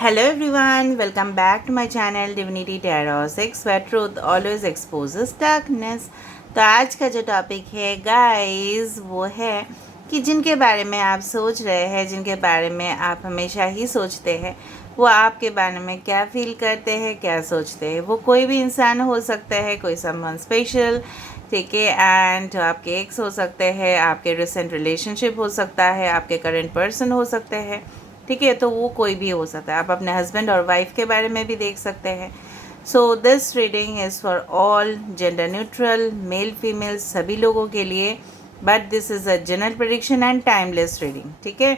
Hello everyone, welcome back to my channel Divinity Tarot 6 where truth always exposes darkness। तो आज का जो topic है गाइस वो है कि जिनके बारे में आप सोच रहे हैं, जिनके बारे में आप हमेशा ही सोचते हैं, वो आपके बारे में क्या फील करते हैं, क्या सोचते हैं। वो कोई भी इंसान हो सकता है, कोई समवन स्पेशल, ठीक है, एंड आपके एक्स हो सकते हैं, आपके रिसेंट रिलेशनशिप हो सकता है, आपके करंट पर्सन हो सकते हैं, ठीक है। तो वो कोई भी हो सकता है। आप अपने हस्बैंड और वाइफ के बारे में भी देख सकते हैं। So this reading is for all, gender neutral, male female सभी लोगों के लिए, but this is a general prediction and timeless reading, ठीक है।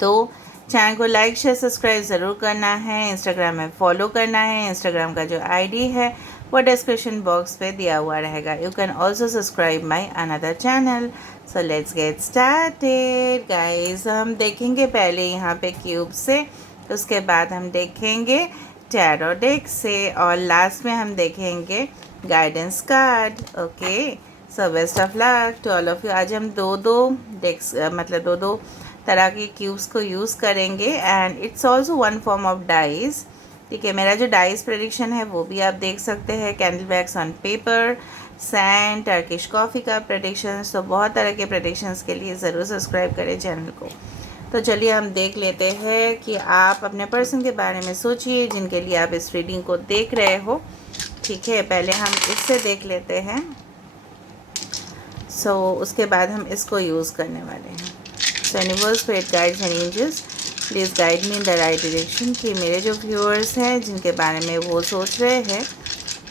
तो चैनल को लाइक शेयर सब्सक्राइब ज़रूर करना है, इंस्टाग्राम में फॉलो करना है। इंस्टाग्राम का जो आईडी है वो डिस्क्रिप्शन बॉक्स पे दिया हुआ रहेगा। You can also subscribe my another channel. So let's get started guys. हम देखेंगे पहले यहाँ पे क्यूब से, उसके बाद हम देखेंगे टैरो डेक से, और लास्ट में हम देखेंगे guidance card. Okay, so best of luck to all of you. आज हम दो डेक्स मतलब दो तरह के क्यूब्स को यूज़ करेंगे and it's also one form of dice, ठीक है। मेरा जो डाइस प्रेडिक्शन है वो भी आप देख सकते हैं, candle wax on paper, sand, Turkish coffee का प्रेडिक्शन। तो बहुत तरह के प्रेडिक्शंस के लिए ज़रूर सब्सक्राइब करें चैनल को। तो चलिए हम देख लेते हैं कि आप अपने पर्सन के बारे में सोचिए जिनके लिए आप इस रीडिंग को देख रहे हो, ठीक है। पहले हम इससे देख लेते हैं, सो उसके बाद हम इसको यूज़ करने वाले हैं। So universe, spirit guides and angels, please guide me in the right direction. कि मेरे जो व्यूअर्स हैं जिनके बारे में वो सोच रहे हैं,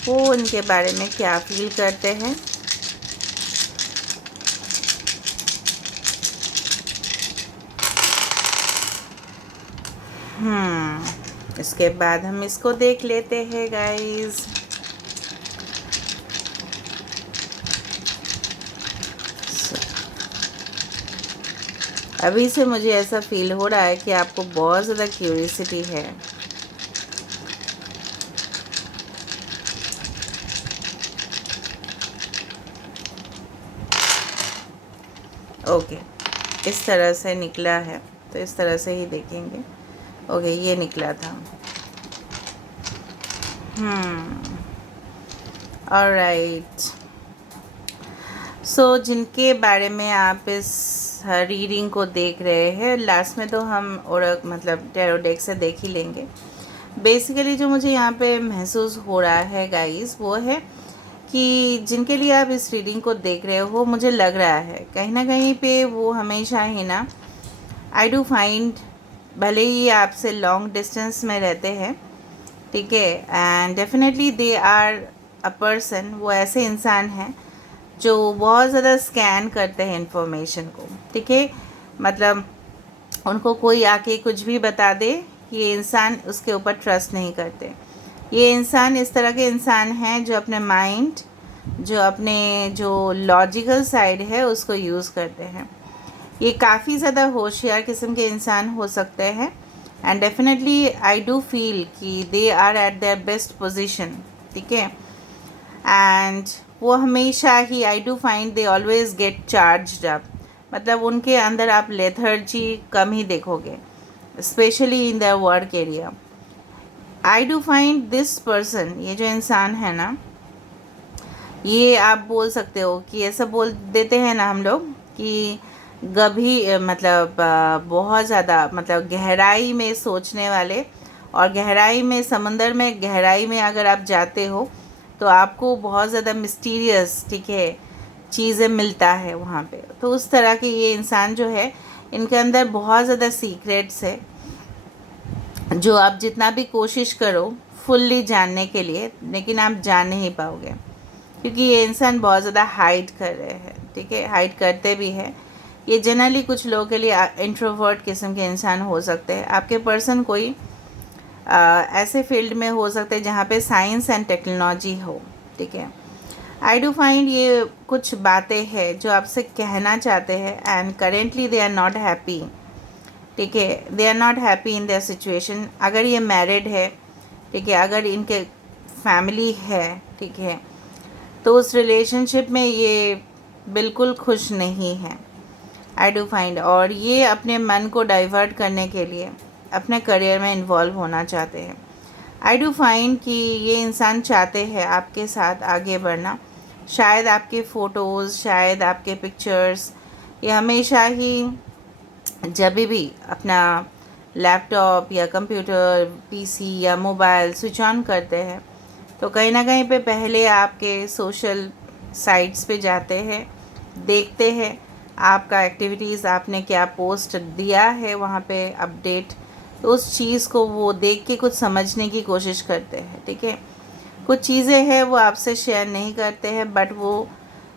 वो उनके बारे में क्या फील करते हैं। इसके बाद हम इसको देख लेते हैं गाइस। अभी से मुझे ऐसा फील हो रहा है कि आपको बहुत ज़्यादा क्यूरियोसिटी है। ओके, इस तरह से निकला है, तो इस तरह से ही देखेंगे। ओके, ये निकला था। ऑलराइट, सो जिनके बारे में आप इस रीडिंग को देख रहे हैं, लास्ट में तो हम और मतलब टैरो डेक से देख ही लेंगे। बेसिकली जो मुझे यहाँ पे महसूस हो रहा है गाइस, वो है कि जिनके लिए आप इस रीडिंग को देख रहे हो, मुझे लग रहा है कहीं ना कहीं पे वो हमेशा ही ना, आई डू फाइंड, भले ही आपसे लॉन्ग डिस्टेंस में रहते हैं, ठीक है, and definitely they are a person, वो ऐसे इंसान हैं जो बहुत ज़्यादा स्कैन करते हैं इन्फॉर्मेशन को, ठीक है। मतलब उनको कोई आके कुछ भी बता दे, ये इंसान उसके ऊपर ट्रस्ट नहीं करते। ये इंसान इस तरह के इंसान हैं जो अपने माइंड, जो अपने जो लॉजिकल साइड है उसको यूज़ करते हैं। ये काफ़ी ज़्यादा होशियार किस्म के इंसान हो सकते हैं, and definitely I do feel कि they are at their best position, ठीक है। एंड वो हमेशा ही, I do find they always get charged up, मतलब उनके अंदर आप लेथर्जी कम ही देखोगे, specially in the work area. I do find this person, ये जो इंसान है ना, ये आप बोल सकते हो कि ऐसा बोल देते हैं ना हम लोग कि गभी, मतलब बहुत ज़्यादा, मतलब गहराई में सोचने वाले, और गहराई में, समंदर में गहराई में अगर आप जाते हो तो आपको बहुत ज़्यादा मिस्टीरियस, ठीक है, चीज़ें मिलता है वहाँ पे। तो उस तरह के ये इंसान जो है, इनके अंदर बहुत ज़्यादा सीक्रेट्स है जो आप जितना भी कोशिश करो फुल्ली जानने के लिए, लेकिन आप जान नहीं पाओगे, क्योंकि ये इंसान बहुत ज़्यादा हाइड कर रहे हैं, ठीक है, हाइड करते भी हैं। ये जनरली कुछ लोगों के लिए इंट्रोवर्ट किस्म के इंसान हो सकते हैं। आपके पर्सन कोई ऐसे फील्ड में हो सकते हैं जहाँ पे साइंस एंड टेक्नोलॉजी हो, ठीक है। आई डू फाइंड ये कुछ बातें हैं जो आपसे कहना चाहते हैं, and currently they are not happy, ठीक है, they are not happy in their situation. अगर ये मैरिड है, ठीक है, अगर इनके फैमिली है, ठीक है, तो उस रिलेशनशिप में ये बिल्कुल खुश नहीं है, आई डू फाइंड। और ये अपने मन को डाइवर्ट करने के लिए, अपने करियर में इन्वॉल्व होना चाहते हैं। आई डू फाइंड कि ये इंसान चाहते हैं आपके साथ आगे बढ़ना। शायद आपके फ़ोटोज़, शायद आपके पिक्चर्स, ये हमेशा ही जब भी अपना लैपटॉप या कंप्यूटर, पीसी या मोबाइल स्विच ऑन करते हैं तो कहीं ना कहीं पे पहले आपके सोशल साइट्स पे जाते हैं, देखते हैं आपका एक्टिविटीज़, आपने क्या पोस्ट दिया है वहाँ पे अपडेट, तो उस चीज़ को वो देख के कुछ समझने की कोशिश करते हैं। ठीक है, कुछ चीज़ें हैं वो आपसे शेयर नहीं करते हैं, बट वो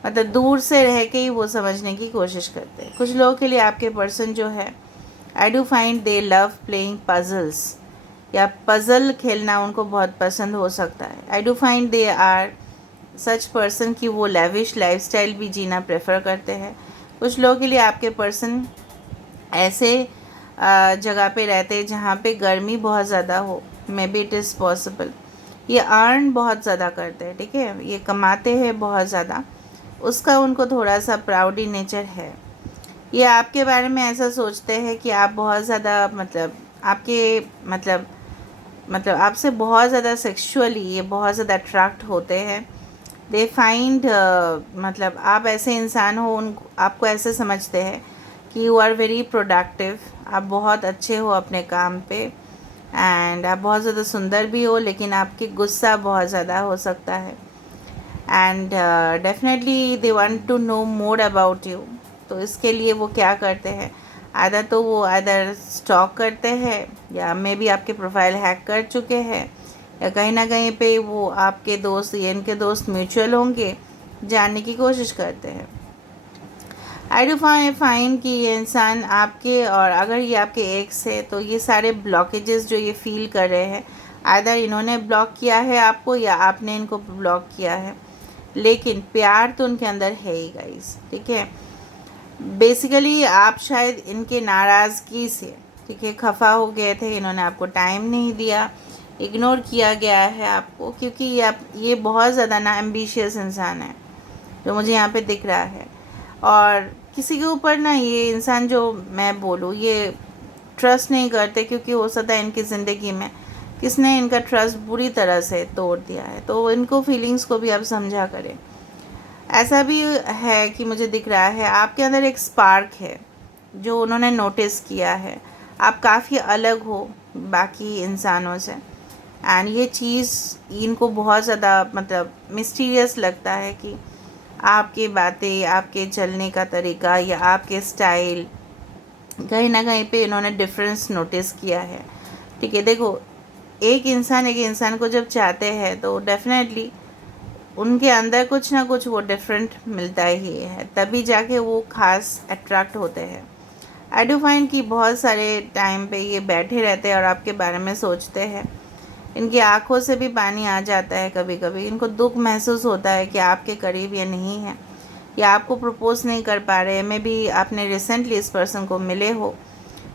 मतलब दूर से रह के ही वो समझने की कोशिश करते हैं। कुछ लोगों के लिए आपके पर्सन जो है, I do find they love playing puzzles, या पज़ल खेलना उनको बहुत पसंद हो सकता है। I do find they are such person कि वो लेविश लाइफस्टाइल भी जीना प्रेफर करते हैं। कुछ लोगों के लिए आपके पर्सन ऐसे जगह पे रहते हैं जहाँ पे गर्मी बहुत ज़्यादा हो, may be it is possible. ये अर्न बहुत ज़्यादा करते हैं, ठीक है, ये कमाते हैं बहुत ज़्यादा, उसका उनको थोड़ा सा प्राउडी नेचर है। ये आपके बारे में ऐसा सोचते हैं कि आप बहुत ज़्यादा आपके मतलब आपसे बहुत ज़्यादा सेक्सुअली ये बहुत ज़्यादा अट्रैक्ट होते हैं। दे फाइंड आप ऐसे इंसान हो, उन आपको ऐसे समझते हैं कि यू आर वेरी प्रोडक्टिव, आप बहुत अच्छे हो अपने काम पे, एंड आप बहुत ज़्यादा सुंदर भी हो, लेकिन आपकी गुस्सा बहुत ज़्यादा हो सकता है। And definitely they want to know more about you. तो इसके लिए वो क्या करते हैं, आदर स्टॉक करते हैं, या मे बी आपके प्रोफाइल हैक कर चुके हैं, या कहीं ना कहीं पे वो आपके दोस्त या इनके दोस्त म्यूचुअल होंगे, जानने की कोशिश करते हैं। आई डू फाइन कि ये इंसान आपके, और अगर ये आपके एक्स है तो ये सारे ब्लॉकेजेस जो ये फील कर रहे हैं, आदर इन्होंने ब्लॉक किया है आपको या आपने इनको ब्लॉक किया है, लेकिन प्यार तो उनके अंदर है ही गाइस। ठीक है, बेसिकली आप शायद इनके नाराज़गी से, ठीक है, खफा हो गए थे, इन्होंने आपको टाइम नहीं दिया, इग्नोर किया गया है आपको, क्योंकि ये बहुत ज़्यादा ना एम्बिशियस इंसान है जो मुझे यहाँ पे दिख रहा है। और किसी के ऊपर ना ये इंसान, जो मैं बोलूँ, ये ट्रस्ट नहीं करते, क्योंकि हो सकता है इनकी ज़िंदगी में किसने इनका ट्रस्ट बुरी तरह से तोड़ दिया है, तो इनको फीलिंग्स को भी आप समझा करें। ऐसा भी है कि मुझे दिख रहा है आपके अंदर एक स्पार्क है जो उन्होंने नोटिस किया है, आप काफ़ी अलग हो बाकी इंसानों से, एंड ये चीज़ इनको बहुत ज़्यादा मिस्टीरियस लगता है कि आपकी बातें, आपके चलने का तरीका या आपके स्टाइल, कहीं ना कहीं पे इन्होंने डिफरेंस नोटिस किया है। ठीक है, देखो, एक इंसान को जब चाहते हैं तो डेफिनेटली उनके अंदर कुछ ना कुछ वो डिफरेंट मिलता ही है, तभी जाके वो खास अट्रैक्ट होते हैं। आई डू फाइंड कि बहुत सारे टाइम पे ये बैठे रहते हैं और आपके बारे में सोचते हैं, इनकी आंखों से भी पानी आ जाता है कभी कभी, इनको दुख महसूस होता है कि आपके करीब ये नहीं है या आपको प्रपोज़ नहीं कर पा रहे। मे बी आपने रिसेंटली इस पर्सन को मिले हो,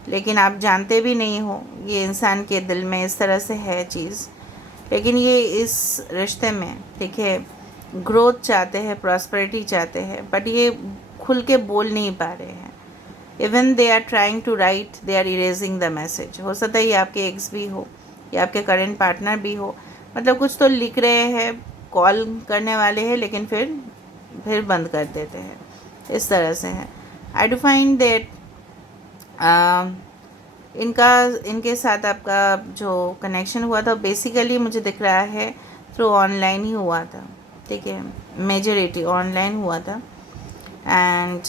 लेकिन आप जानते भी नहीं हो ये इंसान के दिल में इस तरह से है चीज़, लेकिन ये इस रिश्ते में, ठीक है, ग्रोथ चाहते हैं, प्रॉस्पेरिटी चाहते हैं, बट ये खुल के बोल नहीं पा रहे हैं। Even they are trying to write, they are erasing the message. हो सकता है ये आपके एक्स भी हो या आपके करेंट पार्टनर भी हो, कुछ तो लिख रहे हैं, कॉल करने वाले हैं, लेकिन फिर बंद कर देते हैं, इस तरह से है। आई डू फाइंड दैट इनके साथ आपका जो कनेक्शन हुआ था बेसिकली मुझे दिख रहा है थ्रू ऑनलाइन ही हुआ था। ठीक है, मेजॉरिटी ऑनलाइन हुआ था, एंड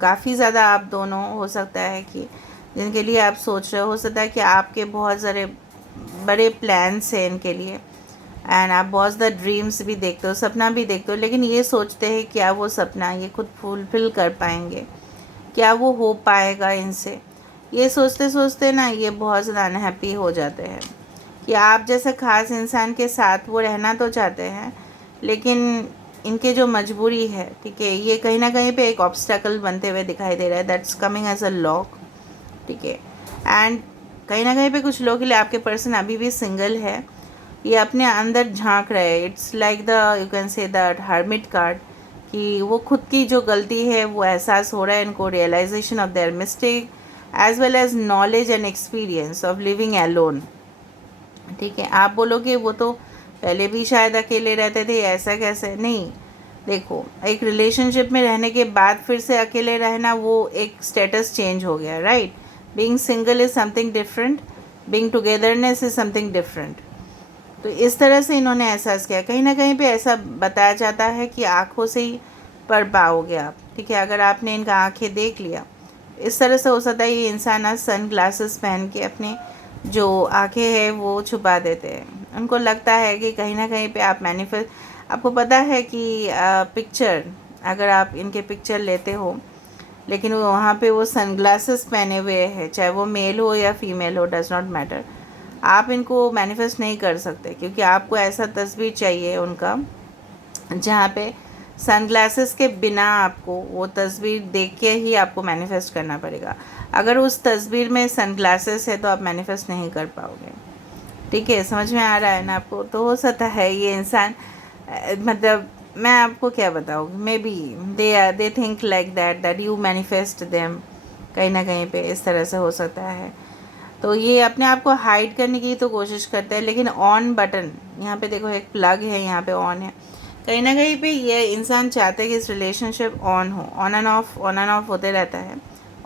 काफ़ी ज़्यादा आप दोनों, हो सकता है कि जिनके लिए आप सोच रहे हो सकता है कि आपके बहुत सारे बड़े प्लान्स हैं इनके लिए, एंड आप बहुत ज़्यादा ड्रीम्स भी देखते हो, सपना भी देखते हो, लेकिन ये सोचते हैं क्या वो सपना ये खुद फुलफिल कर पाएंगे, क्या वो हो पाएगा इनसे। ये सोचते सोचते ना ये बहुत ज़्यादा अनहैप्पी हो जाते हैं कि आप जैसे ख़ास इंसान के साथ वो रहना तो चाहते हैं, लेकिन इनके जो मजबूरी है, ठीक है, ये कहीं ना कहीं पे एक ऑब्स्टेकल बनते हुए दिखाई दे रहा है, that's coming as a lock. ठीक है, एंड कहीं ना कहीं पे कुछ लोगों के लिए आपके पर्सन अभी भी सिंगल है, ये अपने अंदर झांक रहे हैं। It's like the, you can say that hermit card, कि वो खुद की जो गलती है वो एहसास हो रहा है इनको, realisation of their mistake, as well as knowledge and experience of living alone. ठीक है, आप बोलोगे वो तो पहले भी शायद अकेले रहते थे, ऐसा कैसे? नहीं, देखो एक रिलेशनशिप में रहने के बाद फिर से अकेले रहना वो एक स्टेटस चेंज हो गया, right? Being single is something different, being togetherness is something different. तो इस तरह से इन्होंने एहसास किया। कहीं ना कहीं पे ऐसा बताया जाता है कि आँखों से ही पढ़ पाओगे आप। ठीक है, अगर आपने इनका आँखें देख लिया, इस तरह से हो सकता है ये इंसान आज सन ग्लासेस पहन के अपने जो आँखें हैं वो छुपा देते हैं। उनको लगता है कि कहीं ना कहीं पे आप मैनिफेस्ट, आपको पता है कि पिक्चर, अगर आप इनके पिक्चर लेते हो लेकिन वो वहाँ पे वो सनग्लासेस पहने हुए हैं, चाहे वो मेल हो या फीमेल हो, डज़ नॉट मैटर, आप इनको मैनिफेस्ट नहीं कर सकते क्योंकि आपको ऐसा तस्वीर चाहिए उनका जहाँ पे सनग्लासेस के बिना आपको वो तस्वीर देख के ही आपको मैनिफेस्ट करना पड़ेगा। अगर उस तस्वीर में सनग्लासेस है तो आप मैनिफेस्ट नहीं कर पाओगे। ठीक है, समझ में आ रहा है ना आपको? तो हो सकता है ये इंसान मतलब मैं आपको क्या बताऊँ, may be they think like that you manifest them, कहीं ना कहीं पे इस तरह से हो सकता है। तो ये अपने आप को हाइड करने की तो कोशिश करता है, लेकिन ऑन बटन यहाँ पे देखो, एक प्लग है यहाँ पे, ऑन है। कहीं ना कहीं पे ये इंसान चाहते हैं कि इस रिलेशनशिप ऑन हो, ऑन एंड ऑफ होते रहता है,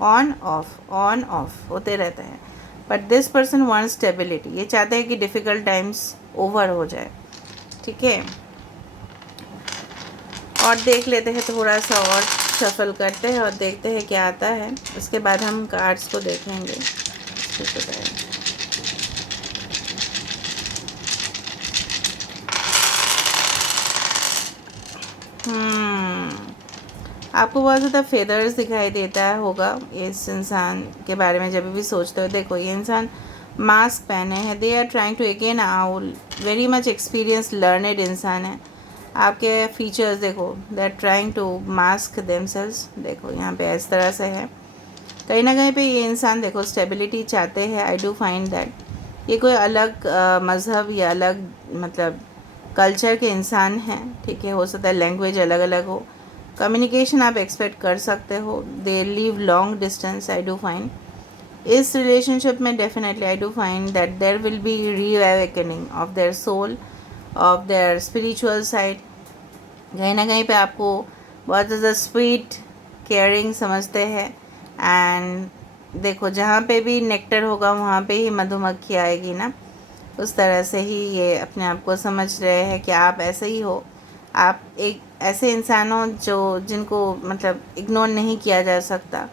ऑन ऑफ होते रहता है। But this person wants stability, ये चाहते हैं कि डिफ़िकल्ट टाइम्स ओवर हो जाए। ठीक है, और देख लेते हैं थोड़ा सा और शफल करते हैं और देखते हैं क्या आता है। उसके बाद हम कार्ड्स को देखेंगे। ठीक है, आपको बहुत ज़्यादा फेदर्स दिखाई देता होगा इस इंसान के बारे में जब भी सोचते हो। देखो ये इंसान मास्क पहने हैं, they are trying to again owl, very much experience learned इंसान है। आपके फीचर्स देखो, they are trying to mask themselves. देखो यहाँ पे इस तरह से है। कहीं ना कहीं पे ये इंसान देखो स्टेबिलिटी चाहते हैं। आई डू फाइंड दैट ये कोई अलग मज़हब या अलग मतलब कल्चर के इंसान हैं। ठीक है, हो सकता है लैंग्वेज अलग अलग हो, कम्युनिकेशन आप एक्सपेक्ट कर सकते हो। They live long distance, I do find इस रिलेशनशिप में definitely I do find that there will be reawakening of their soul, of their spiritual side. कहीं ना कहीं पे आपको बहुत ज़्यादा स्वीट केयरिंग समझते हैं। एंड देखो जहाँ पे भी नेक्टर होगा वहाँ पे ही मधुमक्खी आएगी ना, उस तरह से ही ये अपने आप को समझ रहे हैं कि आप ऐसे ही हो। आप एक ऐसे इंसान हो जो जिनको मतलब इग्नोर नहीं किया जा सकता।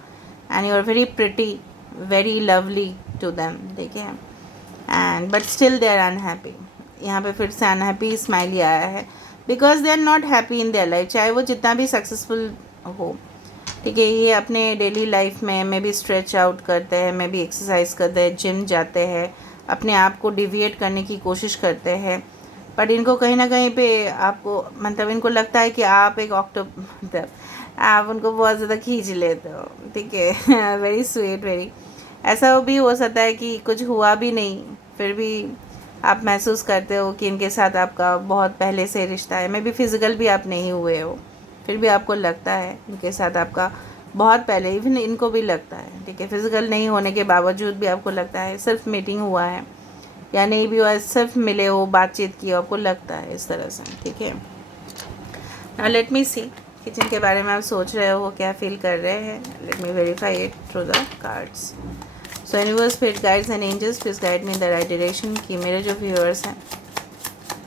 And you are very pretty, very lovely to them. ठीक है, and but still they are unhappy. यहाँ पे फिर से अनहैप्पी स्माइली आया है because they are not happy in their life, चाहे वो जितना भी सक्सेसफुल हो। ठीक है, ये अपने डेली लाइफ में मे बी स्ट्रेच आउट करते हैं, मे बी एक्सरसाइज करते हैं, जिम जाते हैं, अपने आप को डिविएट करने की कोशिश करते हैं। बट इनको कहीं ना कहीं पे आपको मतलब इनको लगता है कि आप एक मतलब आप उनको बहुत ज़्यादा खींच लेते हो। ठीक है, वेरी स्वीट, वेरी ऐसा भी हो सकता है कि कुछ हुआ भी नहीं, फिर भी आप महसूस करते हो कि इनके साथ आपका बहुत पहले से रिश्ता है। मे बी फिज़िकल भी आप नहीं हुए हो, फिर भी आपको लगता है इनके साथ आपका बहुत पहले, इवन इनको भी लगता है। ठीक है, फिज़िकल नहीं होने के बावजूद भी आपको लगता है, सिर्फ मीटिंग हुआ है या नहीं भी हुआ, सिर्फ मिले हो, बातचीत की हो, आपको लगता है इस तरह से। ठीक है, नाउ लेट मी सी कि जिनके बारे में आप सोच रहे हो वो क्या फील कर रहे हैं। Let me verify it through the cards. So universe, spirit guides and angels, please guide me in the right direction कि मेरे जो व्यूअर्स हैं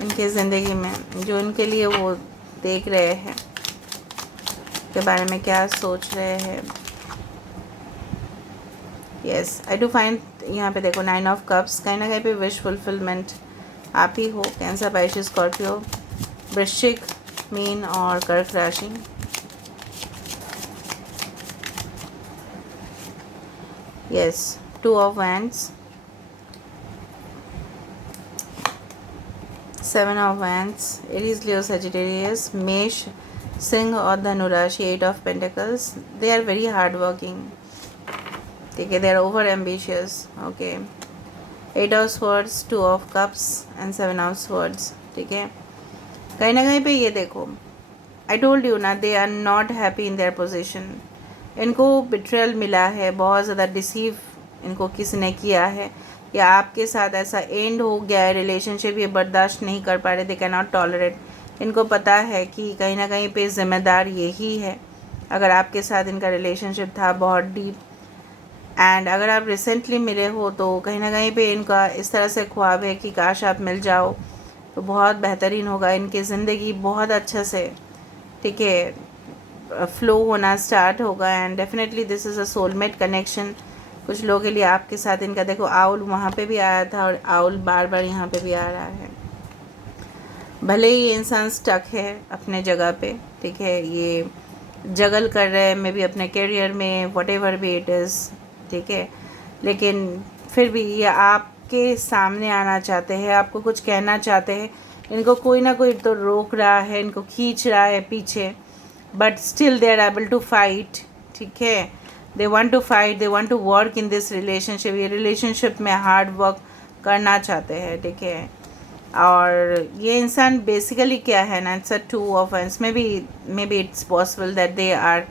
इनके ज़िंदगी में जो इनके लिए वो देख रहे हैं के बारे में क्या सोच रहे हैं। यस, आई डू फाइंड यहाँ पे देखो 9 ऑफ कप्स, कहीं ना कहीं पे विश फुलफिलमेंट आप ही हो। कैंसर, पाइसेस, स्कॉर्पियो, वृश्चिक, मीन और कर्क राशि। Yes, 2 of wands, 7 of wands, Aries, Leo, Sagittarius, मेष, सिंह और धनु राशि, 8 of pentacles. They are very hard working. ठीक है, they are over ambitious. Okay, 8 of swords, 2 of cups and 7 of swords. ठीक है, कहीं ना कहीं पे ये देखो, आई टोल्ड यू ना, they are not happy in their position. इनको बिट्रेयल मिला है, बहुत ज़्यादा डिसीव इनको किसी ने किया है, या आपके साथ ऐसा एंड हो गया है रिलेशनशिप, ये बर्दाश्त नहीं कर पा रहे, दे कैन नॉट टॉलरेट। इनको पता है कि कहीं ना कहीं पे ज़िम्मेदार यही है। अगर आपके साथ इनका रिलेशनशिप था बहुत डीप, एंड अगर आप रिसेंटली मिले हो तो कहीं ना कहीं पे इनका इस तरह से ख्वाब है कि काश आप मिल जाओ तो बहुत बेहतरीन होगा, इनकी ज़िंदगी बहुत अच्छे से, ठीक है, फ्लो होना स्टार्ट होगा। And definitely this is a soulmate connection. कुछ लोगों के लिए आपके साथ इनका, देखो आउल वहाँ पे भी आया था और आउल बार बार यहाँ पे भी आ रहा है। भले ही ये इंसान स्टक है अपने जगह पे, ठीक है, ये जगल कर रहे हैं मे बी अपने करियर में, वट एवर भी इट इज़, ठीक है, लेकिन फिर भी ये आपके सामने आना चाहते हैं, आपको कुछ कहना चाहते हैं। इनको कोई ना कोई तो रोक रहा है, इनको खींच रहा है पीछे, but still they are able to fight, ठीक है। They want to fight, they want to work in this relationship. ये रिलेशनशिप में हार्ड वर्क करना चाहते हैं, ठीक है। और ये इंसान बेसिकली क्या है ना, it's a two of ones, may be it's possible that they are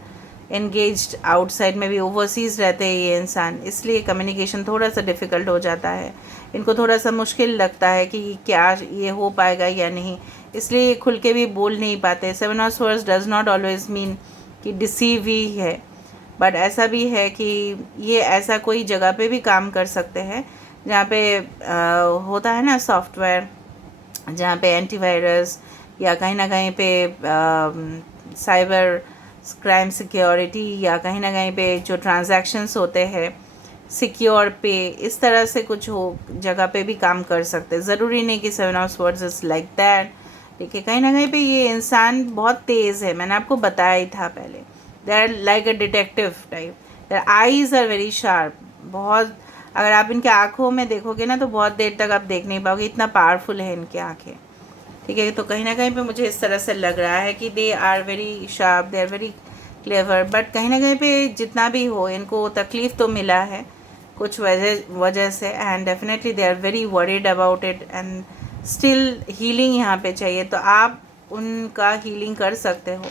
engaged outside, में भी ओवरसीज़ रहते हैं ये इंसान, इसलिए कम्युनिकेशन थोड़ा सा डिफ़िकल्ट हो जाता है। इनको थोड़ा सा मुश्किल लगता है कि क्या ये हो पाएगा या नहीं, इसलिए ये खुल के भी बोल नहीं पाते। 7 of swords does not always mean कि डिसीव ही है, बट ऐसा भी है कि ये ऐसा कोई जगह पे भी काम कर सकते हैं जहाँ पे होता है ना सॉफ्टवेयर, जहाँ पे एंटीवायरस या कहीं ना कहीं पे साइबर क्राइम सिक्योरिटी, या कहीं ना कहीं पे जो ट्रांजैक्शंस होते हैं सिक्योर पे, इस तरह से कुछ हो जगह पे भी काम कर सकते हैं। ज़रूरी नहीं कि 7 of swords is like that, ठीक है। कहीं ना कहीं पे ये इंसान बहुत तेज़ है, मैंने आपको बताया ही था पहले। They are like a detective type, their eyes are very sharp, बहुत, अगर आप इनके आँखों में देखोगे ना तो बहुत देर तक आप देख नहीं पाओगे, इतना पावरफुल है इनकी आँखें, ठीक है। तो कहीं ना कहीं पे मुझे इस तरह से लग रहा है कि they are very sharp, they are very clever, but कहीं ना कहीं पे जितना भी हो इनको तकलीफ़ तो मिला है कुछ वजह से, and definitely they are very worried about it, and still healing यहाँ पे चाहिए, तो आप उनका हीलिंग कर सकते हो,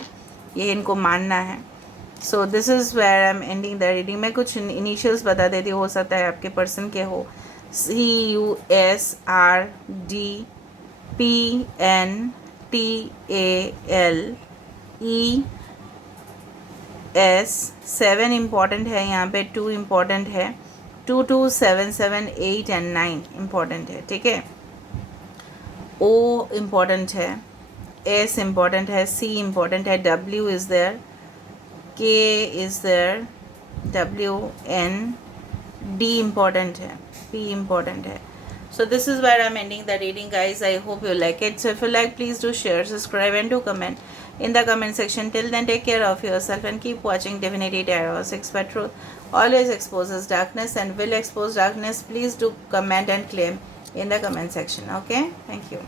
ये इनको मानना है। So this is where I am ending the reading. मैं कुछ इनिशियल्स बता देती हूँ, हो सकता है आपके पर्सन के हो। CUSRDPNTALES, 7 इम्पॉर्टेंट है यहाँ पे, 2 इम्पॉर्टेंट है, 2 2 7 7 8 एंड 9 इम्पॉर्टेंट है, ठीक है। O इम्पॉर्टेंट है, S इम्पॉर्टेंट है, C इम्पॉर्टेंट है, W is there, K is there, WN, D important है, P इम्पॉर्टेंट है। So this is where I'm ending the reading, guys. I hope you like it. So if you like, please do share, subscribe and do comment in the comment section. Till then, take care of yourself and keep watching Divinity Tarot. 6 for Truth always exposes darkness and will expose darkness. Please do comment and claim in the comment section. Okay, thank you.